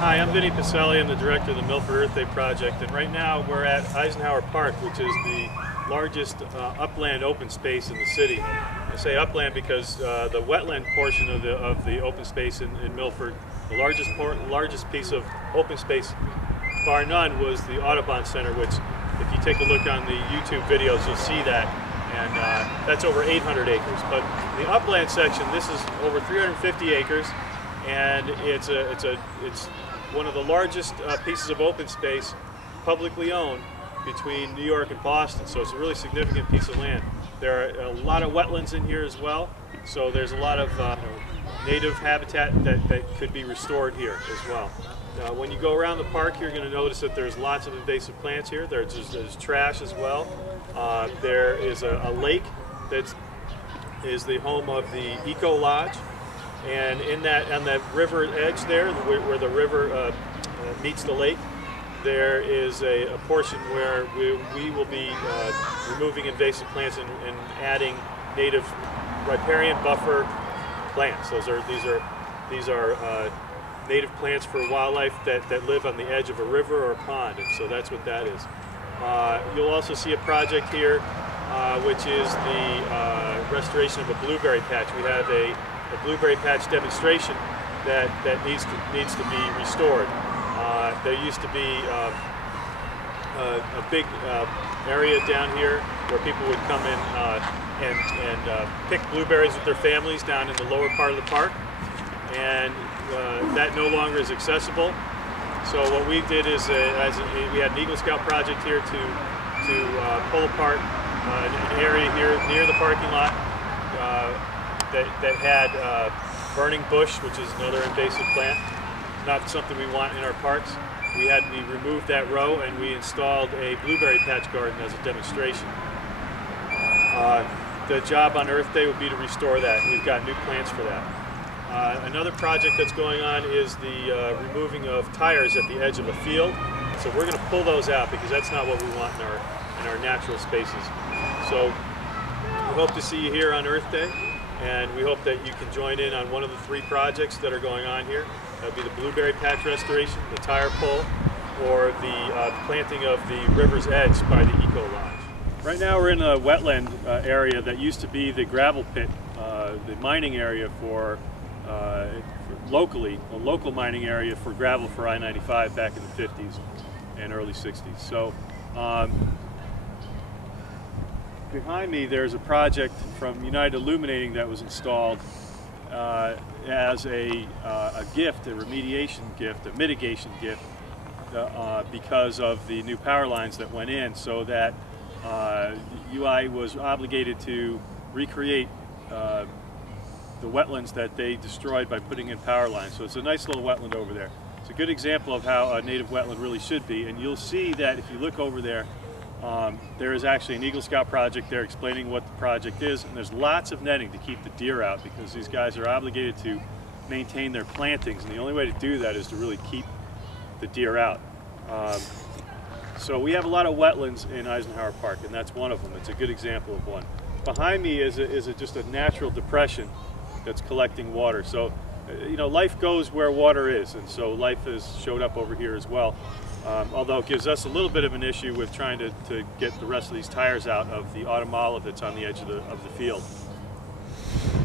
Hi, I'm Vinny Pacelli. I'm the director of the Milford Earth Day project, and right now we're at Eisenhower Park, which is the largest upland open space in the city. I say upland because the wetland portion of the open space in Milford, the largest piece of open space, bar none, was the Audubon Center, which, if you take a look on the YouTube videos, you'll see that, and that's over 800 acres. But the upland section, this is over 350 acres, and it's one of the largest pieces of open space publicly owned between New York and Boston, so it's a really significant piece of land. There are a lot of wetlands in here as well, so there's a lot of native habitat that could be restored here as well. When you go around the park, you're going to notice that there's lots of invasive plants here. There's trash as well. There is a lake that is the home of the Eco Lodge. And on that river edge there, where the river meets the lake, there is a portion where we will be removing invasive plants and adding native riparian buffer plants. These are native plants for wildlife that live on the edge of a river or a pond, and so that's what that is. You'll also see a project here, which is the restoration of a blueberry patch. We have a blueberry patch demonstration that needs to be restored. There used to be a big area down here where people would come in and pick blueberries with their families down in the lower part of the park, and that no longer is accessible. So what we did is, we had an Eagle Scout project here to pull apart an area here near the parking lot that had burning bush, which is another invasive plant, not something we want in our parks. We removed that row and we installed a blueberry patch garden as a demonstration. The job on Earth Day will be to restore that. We've got new plans for that. Another project that's going on is the removing of tires at the edge of a field. So we're going to pull those out because that's not what we want in our natural spaces. So we hope to see you here on Earth Day. And we hope that you can join in on one of the 3 projects that are going on here. That would be the blueberry patch restoration, the tire pull, or the planting of the river's edge by the Eco Lodge. Right now we're in a wetland area that used to be the gravel pit, the mining area for local mining area for gravel for I-95 back in the 50s and early 60s. So behind me there's a project from United Illuminating that was installed as a gift, a remediation gift, a mitigation gift, because of the new power lines that went in, so that UI was obligated to recreate the wetlands that they destroyed by putting in power lines. So it's a nice little wetland over there. It's a good example of how a native wetland really should be, and you'll see that if you look over there, there is actually an Eagle Scout project there explaining what the project is, and there's lots of netting to keep the deer out because these guys are obligated to maintain their plantings, and the only way to do that is to really keep the deer out. So we have a lot of wetlands in Eisenhower Park, and that's one of them. It's a good example of one. Behind me is just a natural depression that's collecting water. So you know, life goes where water is, and so life has showed up over here as well. Although it gives us a little bit of an issue with trying to get the rest of these tires out of the autumn olive that's on the edge of the field.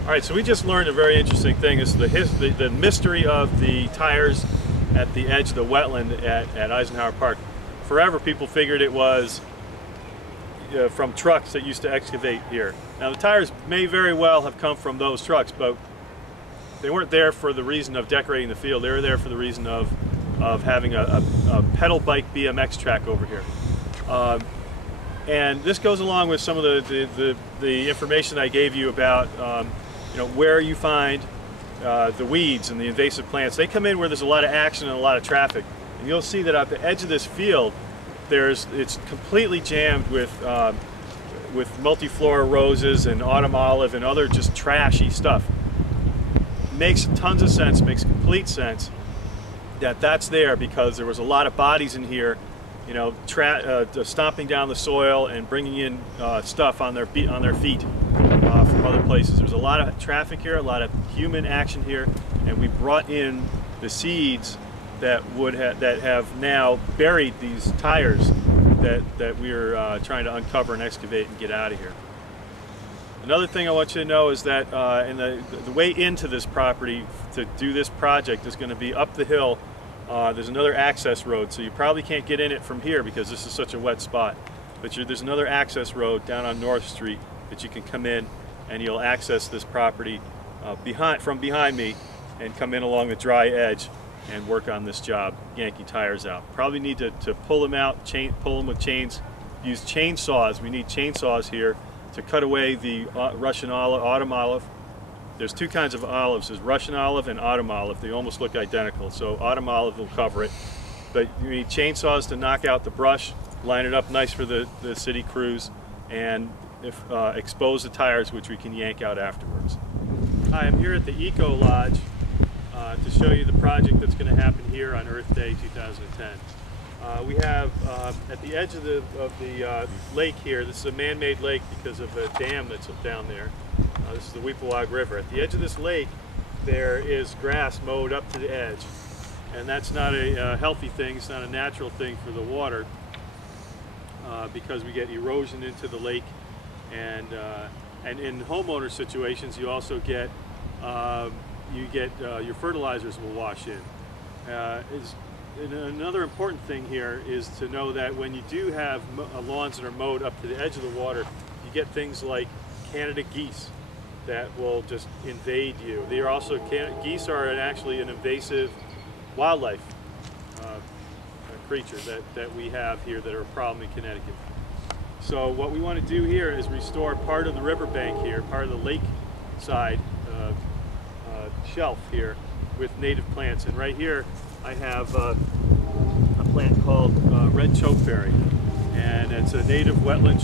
All right, so we just learned a very interesting thing. It's the mystery of the tires at the edge of the wetland at Eisenhower Park. Forever people figured it was from trucks that used to excavate here. Now the tires may very well have come from those trucks, but they weren't there for the reason of decorating the field. They were there for the reason of having a pedal bike BMX track over here. And this goes along with some of the information I gave you about you know, where you find the weeds and the invasive plants. They come in where there's a lot of action and a lot of traffic. And you'll see that at the edge of this field, it's completely jammed with multiflora roses and autumn olive and other just trashy stuff. Makes tons of sense, makes complete sense that that's there because there was a lot of bodies in here, you know, stomping down the soil and bringing in stuff on their feet from other places. There's a lot of traffic here, a lot of human action here, and we brought in the seeds that have now buried these tires that we are trying to uncover and excavate and get out of here. Another thing I want you to know is that the way into this property to do this project is going to be up the hill. There's another access road, so you probably can't get in it from here because this is such a wet spot. But there's another access road down on North Street that you can come in, and you'll access this property from behind me and come in along the dry edge and work on this job, yanking tires out. Probably need to pull them out, pull them with chains, use chainsaws. We need chainsaws here to cut away the Russian olive, autumn olive. There's two kinds of olives. There's Russian olive and autumn olive. They almost look identical. So autumn olive will cover it. But you need chainsaws to knock out the brush, line it up nice for the city crews, and expose the tires, which we can yank out afterwards. Hi, I'm here at the Eco Lodge to show you the project that's going to happen here on Earth Day 2010. We have at the edge of the lake here, this is a man-made lake because of a dam that's down there. This is the Weepawag River. At the edge of this lake there is grass mowed up to the edge, and that's not a healthy thing, it's not a natural thing for the water because we get erosion into the lake, and in homeowner situations you also get your fertilizers will wash in. Another important thing here is to know that when you do have lawns that are mowed up to the edge of the water, you get things like Canada geese that will just invade you. They are also, geese are actually an invasive wildlife creature that we have here that are a problem in Connecticut. So what we want to do here is restore part of the riverbank here, part of the lakeside shelf here with native plants. And right here I have a plant called red chokeberry, and it's a native wetland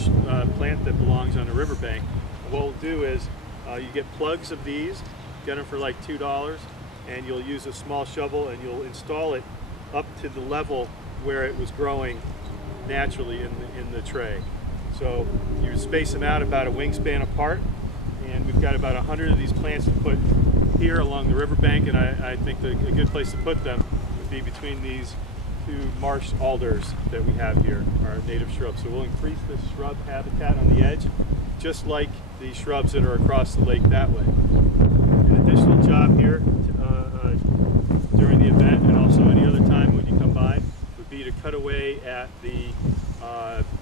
plant that belongs on the riverbank. And what we'll do is you get plugs of these, get them for like $2, and you'll use a small shovel and you'll install it up to the level where it was growing naturally in the tray. So you space them out about a wingspan apart, and we've got about 100 of these plants to put here along the riverbank, and I think a good place to put them would be between these two marsh alders that we have here, our native shrubs. So we'll increase the shrub habitat on the edge, just like the shrubs that are across the lake that way. An additional job here during the event, and also any other time when you come by, would be to cut away at the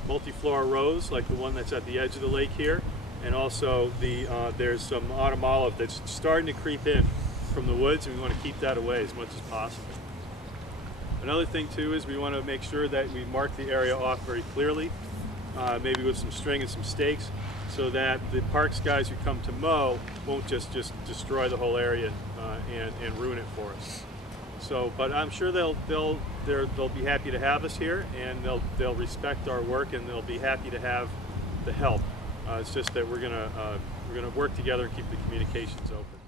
multiflora rose, like the one that's at the edge of the lake here, and also there's some autumn olive that's starting to creep in from the woods, and we want to keep that away as much as possible. Another thing too is we want to make sure that we mark the area off very clearly, maybe with some string and some stakes, so that the parks guys who come to mow won't just destroy the whole area and ruin it for us. So, but I'm sure they'll be happy to have us here, and they'll respect our work, and they'll be happy to have the help. It's just that we're gonna work together and keep the communications open.